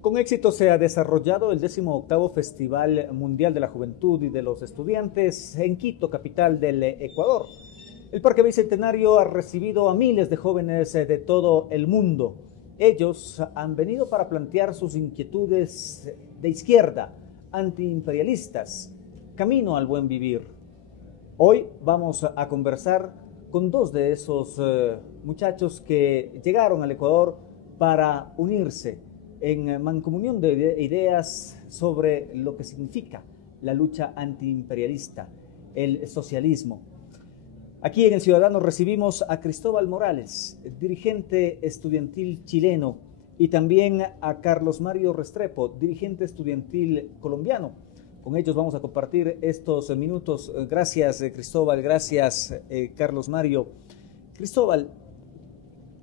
Con éxito se ha desarrollado el 18º Festival Mundial de la Juventud y de los Estudiantes en Quito, capital del Ecuador. El Parque Bicentenario ha recibido a miles de jóvenes de todo el mundo. Ellos han venido para plantear sus inquietudes de izquierda, antiimperialistas, camino al buen vivir. Hoy vamos a conversar con dos de esos muchachos que llegaron al Ecuador para unirse en mancomunión de ideas sobre lo que significa la lucha antiimperialista, el socialismo. Aquí en El Ciudadano recibimos a Cristóbal Morales, dirigente estudiantil chileno, y también a Carlos Mario Restrepo, dirigente estudiantil colombiano. Con ellos vamos a compartir estos minutos. Gracias, Cristóbal, gracias, Carlos Mario. Cristóbal,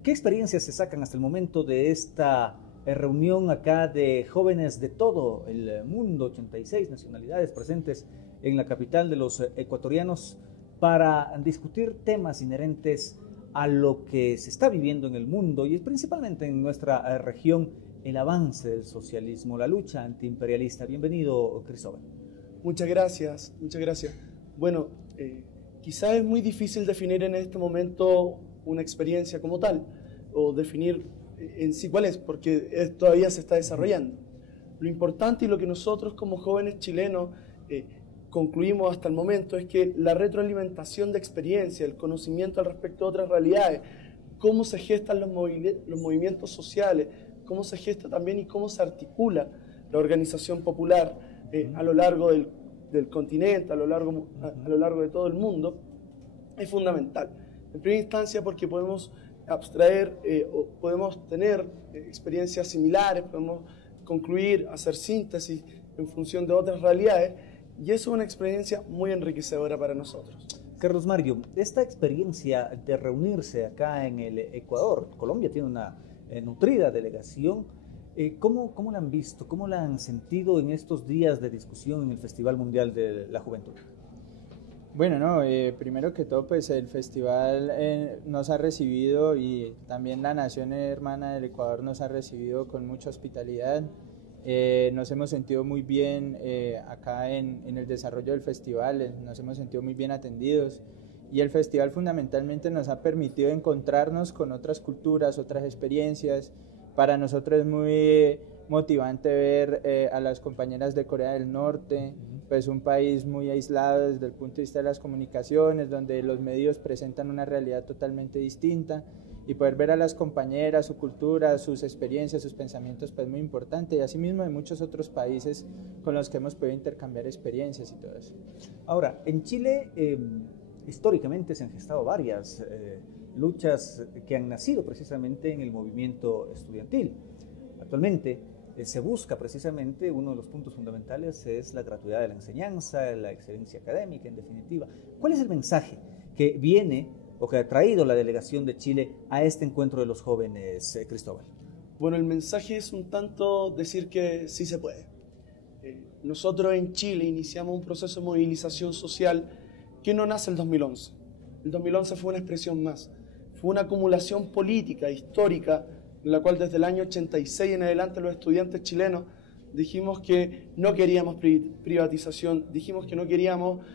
¿qué experiencias se sacan hasta el momento de esta reunión acá de jóvenes de todo el mundo, 86 nacionalidades presentes en la capital de los ecuatorianos, para discutir temas inherentes a lo que se está viviendo en el mundo y principalmente en nuestra región, el avance del socialismo, la lucha antiimperialista? Bienvenido, Cristóbal. Muchas gracias, muchas gracias. Bueno, quizás es muy difícil definir en este momento una experiencia como tal, o definir en sí cuál es, porque todavía se está desarrollando. Lo importante y lo que nosotros como jóvenes chilenos concluimos hasta el momento es que la retroalimentación de experiencia, el conocimiento al respecto de otras realidades, cómo se gestan los movimientos sociales, cómo se gesta también y cómo se articula la organización popular a lo largo del continente, a lo largo de todo el mundo, es fundamental. En primera instancia porque podemos abstraer o podemos tener experiencias similares, podemos concluir, hacer síntesis en función de otras realidades, y eso es una experiencia muy enriquecedora para nosotros. Carlos Mario, esta experiencia de reunirse acá en el Ecuador, Colombia tiene una nutrida delegación, ¿cómo la han visto? ¿Cómo la han sentido en estos días de discusión en el Festival Mundial de la Juventud? Bueno, primero que todo, pues el festival nos ha recibido, y también la nación hermana del Ecuador nos ha recibido con mucha hospitalidad. Nos hemos sentido muy bien acá en el desarrollo del festival, nos hemos sentido muy bien atendidos, y el festival fundamentalmente nos ha permitido encontrarnos con otras culturas, otras experiencias. Para nosotros es muy motivante ver a las compañeras de Corea del Norte, pues un país muy aislado desde el punto de vista de las comunicaciones, donde los medios presentan una realidad totalmente distinta, y poder ver a las compañeras, su cultura, sus experiencias, sus pensamientos, pues muy importante, y asimismo de muchos otros países con los que hemos podido intercambiar experiencias y todo eso. Ahora, en Chile históricamente se han gestado varias luchas que han nacido precisamente en el movimiento estudiantil. Actualmente se busca precisamente, uno de los puntos fundamentales es la gratuidad de la enseñanza, la excelencia académica, en definitiva. ¿Cuál es el mensaje que viene o que ha traído la delegación de Chile a este encuentro de los jóvenes, Cristóbal? Bueno, el mensaje es un tanto decir que sí se puede. Nosotros en Chile iniciamos un proceso de movilización social que no nace el 2011. El 2011 fue una expresión más, fue una acumulación política, histórica, en la cual desde el año 86 en adelante los estudiantes chilenos dijimos que no queríamos privatización, dijimos que no queríamos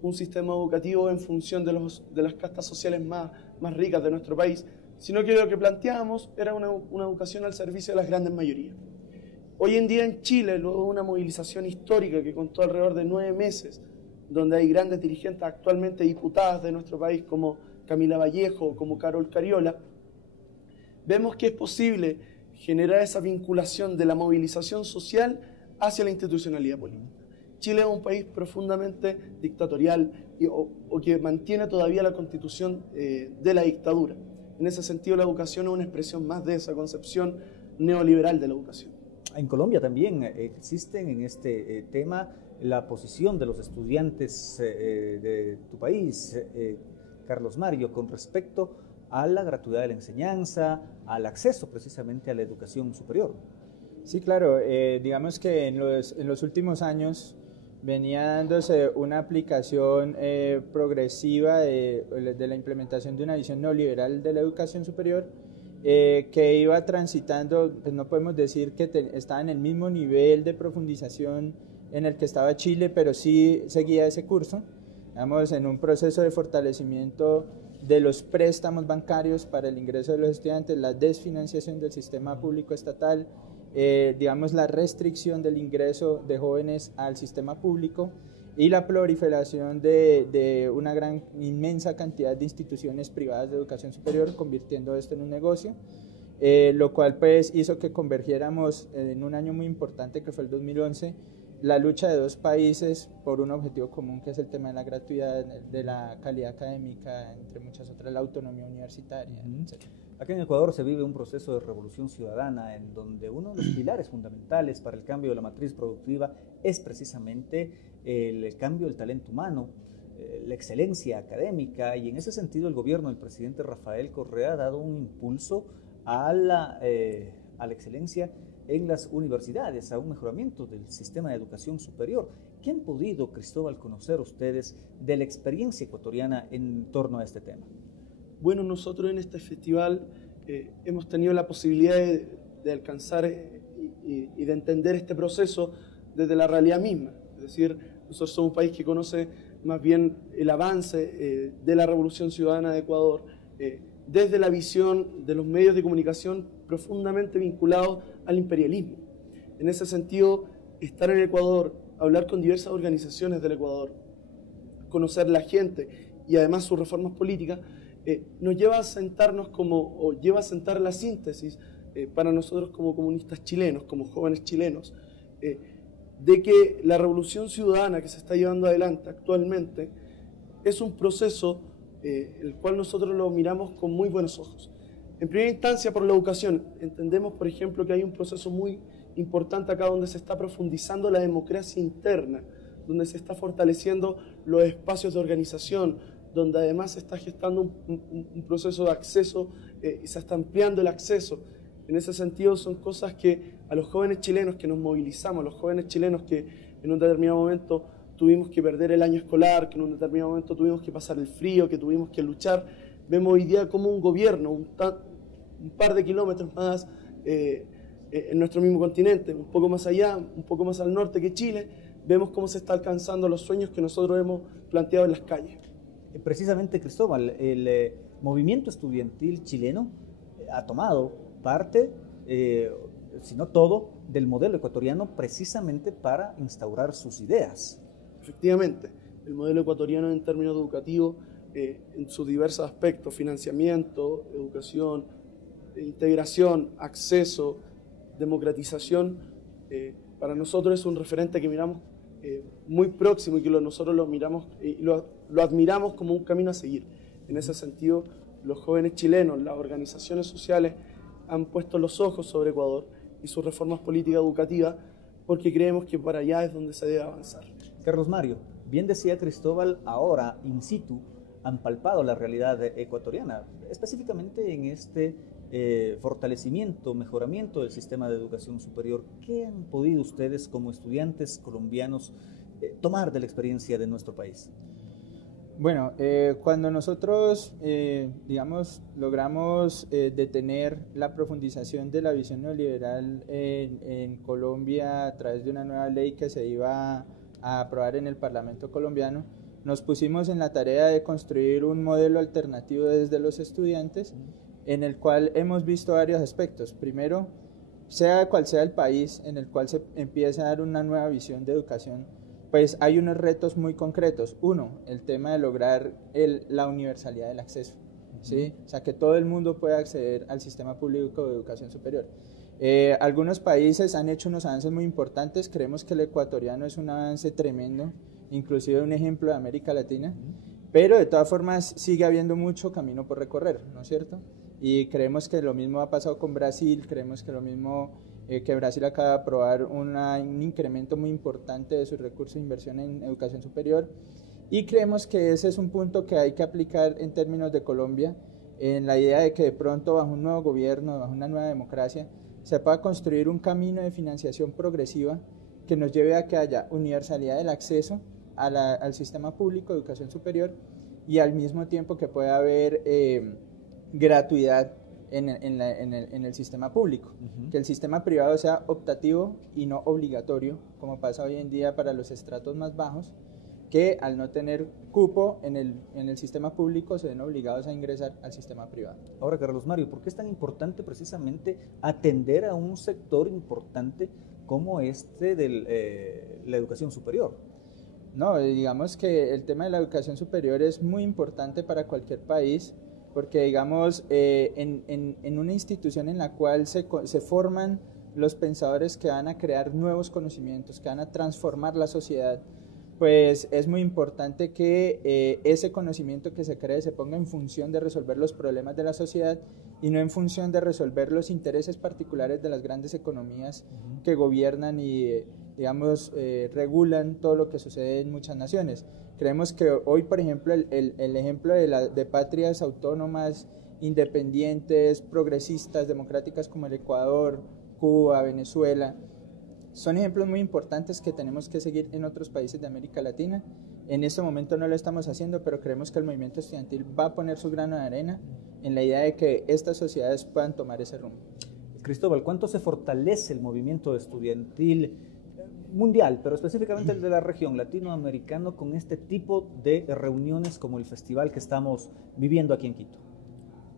un sistema educativo en función de las castas sociales más ricas de nuestro país, sino que lo que planteábamos era una educación al servicio de las grandes mayorías. Hoy en día en Chile, luego de una movilización histórica que contó alrededor de 9 meses, donde hay grandes dirigentes actualmente diputadas de nuestro país como Camila Vallejo o como Carol Cariola, vemos que es posible generar esa vinculación de la movilización social hacia la institucionalidad política. Chile es un país profundamente dictatorial o que mantiene todavía la constitución de la dictadura. En ese sentido, la educación es una expresión más de esa concepción neoliberal de la educación. En Colombia también existen en este tema la posición de los estudiantes de tu país, Carlos Mario, con respecto a la gratuidad de la enseñanza, al acceso precisamente a la educación superior. Sí, claro, digamos que en los últimos años venía dándose una aplicación progresiva de la implementación de una visión neoliberal de la educación superior, que iba transitando, pues no podemos decir que estaba en el mismo nivel de profundización en el que estaba Chile, pero sí seguía ese curso, digamos, en un proceso de fortalecimiento de los préstamos bancarios para el ingreso de los estudiantes, la desfinanciación del sistema público estatal, digamos, la restricción del ingreso de jóvenes al sistema público y la proliferación de una inmensa cantidad de instituciones privadas de educación superior, convirtiendo esto en un negocio, lo cual pues hizo que convergiéramos en un año muy importante que fue el 2011, la lucha de dos países por un objetivo común, que es el tema de la gratuidad, de la calidad académica, entre muchas otras, la autonomía universitaria, etc. Aquí en Ecuador se vive un proceso de revolución ciudadana en donde uno de los pilares fundamentales para el cambio de la matriz productiva es precisamente el cambio del talento humano, la excelencia académica, y en ese sentido el gobierno del presidente Rafael Correa ha dado un impulso a la excelencia en las universidades, a un mejoramiento del sistema de educación superior. ¿Qué han podido, Cristóbal, conocer ustedes de la experiencia ecuatoriana en torno a este tema? Bueno, nosotros en este festival hemos tenido la posibilidad de alcanzar y de entender este proceso desde la realidad misma. Es decir, nosotros somos un país que conoce más bien el avance de la Revolución Ciudadana de Ecuador desde la visión de los medios de comunicación profundamente vinculados al imperialismo. En ese sentido, estar en Ecuador, hablar con diversas organizaciones del Ecuador, conocer la gente y además sus reformas políticas, nos lleva a sentarnos lleva a sentar la síntesis para nosotros como comunistas chilenos, como jóvenes chilenos, de que la revolución ciudadana que se está llevando adelante actualmente es un proceso el cual nosotros lo miramos con muy buenos ojos. En primera instancia, por la educación, entendemos, por ejemplo, que hay un proceso muy importante acá donde se está profundizando la democracia interna, donde se está fortaleciendo los espacios de organización, donde además se está gestando un proceso de acceso y se está ampliando el acceso. En ese sentido son cosas que a los jóvenes chilenos que nos movilizamos, a los jóvenes chilenos que en un determinado momento tuvimos que perder el año escolar, que en un determinado momento tuvimos que pasar el frío, que tuvimos que luchar, vemos hoy día como un gobierno, un par de kilómetros más en nuestro mismo continente, un poco más allá, un poco más al norte que Chile, vemos cómo se está alcanzando los sueños que nosotros hemos planteado en las calles. Precisamente, Cristóbal, el movimiento estudiantil chileno ha tomado parte, si no todo, del modelo ecuatoriano precisamente para instaurar sus ideas. Efectivamente, el modelo ecuatoriano en términos educativos, en sus diversos aspectos, financiamiento, educación, integración, acceso, democratización, para nosotros es un referente que miramos muy próximo y que nosotros lo miramos y lo admiramos como un camino a seguir. En ese sentido, los jóvenes chilenos, las organizaciones sociales han puesto los ojos sobre Ecuador y sus reformas políticas educativas porque creemos que para allá es donde se debe avanzar. Carlos Mario, bien decía Cristóbal, ahora in situ han palpado la realidad ecuatoriana, específicamente en este fortalecimiento, mejoramiento del sistema de educación superior. ¿Qué han podido ustedes como estudiantes colombianos tomar de la experiencia de nuestro país? Bueno, cuando nosotros, digamos, logramos detener la profundización de la visión neoliberal en Colombia a través de una nueva ley que se iba a aprobar en el Parlamento colombiano, nos pusimos en la tarea de construir un modelo alternativo desde los estudiantes, en el cual hemos visto varios aspectos. Primero, sea cual sea el país en el cual se empieza a dar una nueva visión de educación, pues hay unos retos muy concretos. Uno, el tema de lograr la universalidad del acceso, ¿sí? O sea, que todo el mundo pueda acceder al sistema público de educación superior. Algunos países han hecho unos avances muy importantes, creemos que el ecuatoriano es un avance tremendo, inclusive un ejemplo de América Latina, pero de todas formas sigue habiendo mucho camino por recorrer, ¿no es cierto? Y creemos que lo mismo ha pasado con Brasil, creemos que lo mismo que Brasil acaba de aprobar un incremento muy importante de sus recursos de inversión en educación superior, y creemos que ese es un punto que hay que aplicar en términos de Colombia, en la idea de que de pronto bajo un nuevo gobierno, bajo una nueva democracia, se pueda construir un camino de financiación progresiva que nos lleve a que haya universalidad del acceso al sistema público de educación superior y al mismo tiempo que pueda haber gratuidad en el sistema público, que el sistema privado sea optativo y no obligatorio, como pasa hoy en día para los estratos más bajos, que al no tener cupo en el sistema público se ven obligados a ingresar al sistema privado. Ahora, Carlos Mario, ¿por qué es tan importante precisamente atender a un sector importante como este de la educación superior? No, digamos que el tema de la educación superior es muy importante para cualquier país, porque digamos, en una institución en la cual se forman los pensadores que van a crear nuevos conocimientos, que van a transformar la sociedad, pues es muy importante que ese conocimiento que se cree se ponga en función de resolver los problemas de la sociedad y no en función de resolver los intereses particulares de las grandes economías que gobiernan y, digamos, regulan todo lo que sucede en muchas naciones. Creemos que hoy, por ejemplo, el ejemplo de patrias autónomas, independientes, progresistas, democráticas como el Ecuador, Cuba, Venezuela, son ejemplos muy importantes que tenemos que seguir en otros países de América Latina. En este momento no lo estamos haciendo, pero creemos que el movimiento estudiantil va a poner su grano de arena en la idea de que estas sociedades puedan tomar ese rumbo. Cristóbal, ¿cuánto se fortalece el movimiento estudiantil mundial, pero específicamente el de la región latinoamericano, con este tipo de reuniones como el festival que estamos viviendo aquí en Quito?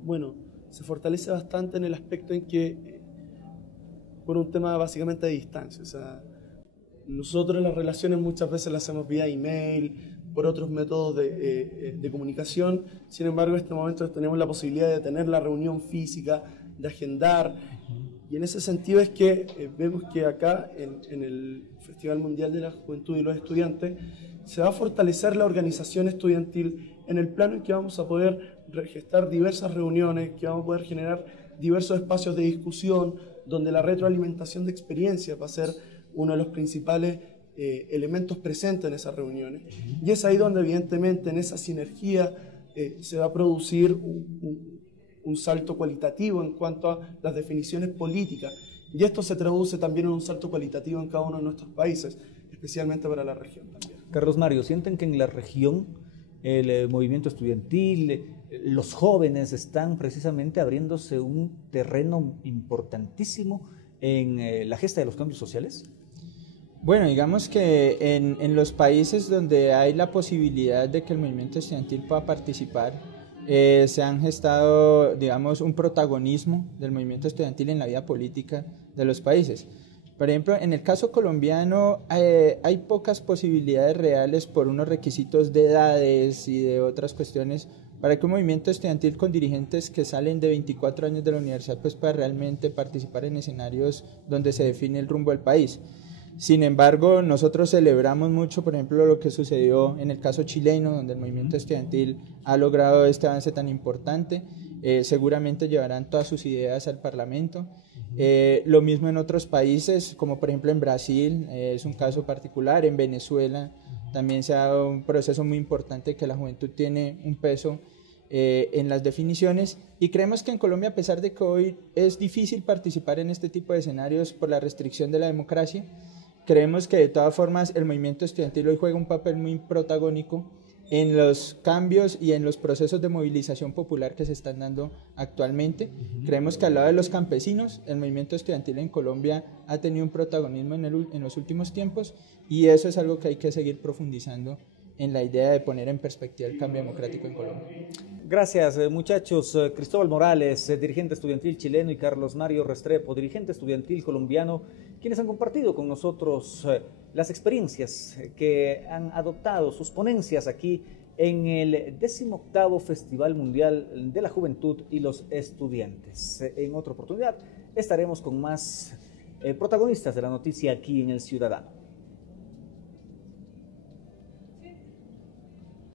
Bueno, se fortalece bastante en el aspecto en que, por un tema básicamente de distancia, o sea, nosotros las relaciones muchas veces las hacemos vía email, por otros métodos de comunicación. Sin embargo, en este momento tenemos la posibilidad de tener la reunión física, de agendar, y en ese sentido es que vemos que acá en el Festival Mundial de la Juventud y los Estudiantes se va a fortalecer la organización estudiantil en el plano en que vamos a poder gestar diversas reuniones, que vamos a poder generar diversos espacios de discusión, donde la retroalimentación de experiencias va a ser uno de los principales elementos presentes en esas reuniones. Y es ahí donde evidentemente en esa sinergia se va a producir un salto cualitativo en cuanto a las definiciones políticas. Y esto se traduce también en un salto cualitativo en cada uno de nuestros países, especialmente para la región también. Carlos Mario, ¿sienten que en la región el movimiento estudiantil, los jóvenes están precisamente abriéndose un terreno importantísimo en la gesta de los cambios sociales? Bueno, digamos que en los países donde hay la posibilidad de que el movimiento estudiantil pueda participar, se han gestado, digamos, un protagonismo del movimiento estudiantil en la vida política de los países. Por ejemplo, en el caso colombiano hay pocas posibilidades reales por unos requisitos de edades y de otras cuestiones para que un movimiento estudiantil con dirigentes que salen de 24 años de la universidad pues pueda realmente participar en escenarios donde se define el rumbo del país. Sin embargo, nosotros celebramos mucho, por ejemplo, lo que sucedió en el caso chileno, donde el movimiento estudiantil ha logrado este avance tan importante. Seguramente llevarán todas sus ideas al Parlamento. Lo mismo en otros países, como por ejemplo en Brasil, es un caso particular. En Venezuela también se ha dado un proceso muy importante que la juventud tiene un peso en las definiciones, y creemos que en Colombia, a pesar de que hoy es difícil participar en este tipo de escenarios por la restricción de la democracia, creemos que de todas formas el movimiento estudiantil hoy juega un papel muy protagónico en los cambios y en los procesos de movilización popular que se están dando actualmente. Creemos que al lado de los campesinos, el movimiento estudiantil en Colombia ha tenido un protagonismo en los últimos tiempos, y eso es algo que hay que seguir profundizando en la idea de poner en perspectiva el cambio democrático en Colombia. Gracias, muchachos. Cristóbal Morales, dirigente estudiantil chileno, y Carlos Mario Restrepo, dirigente estudiantil colombiano, quienes han compartido con nosotros las experiencias que han adoptado, sus ponencias aquí en el 18º Festival Mundial de la Juventud y los Estudiantes. En otra oportunidad estaremos con más protagonistas de la noticia aquí en El Ciudadano.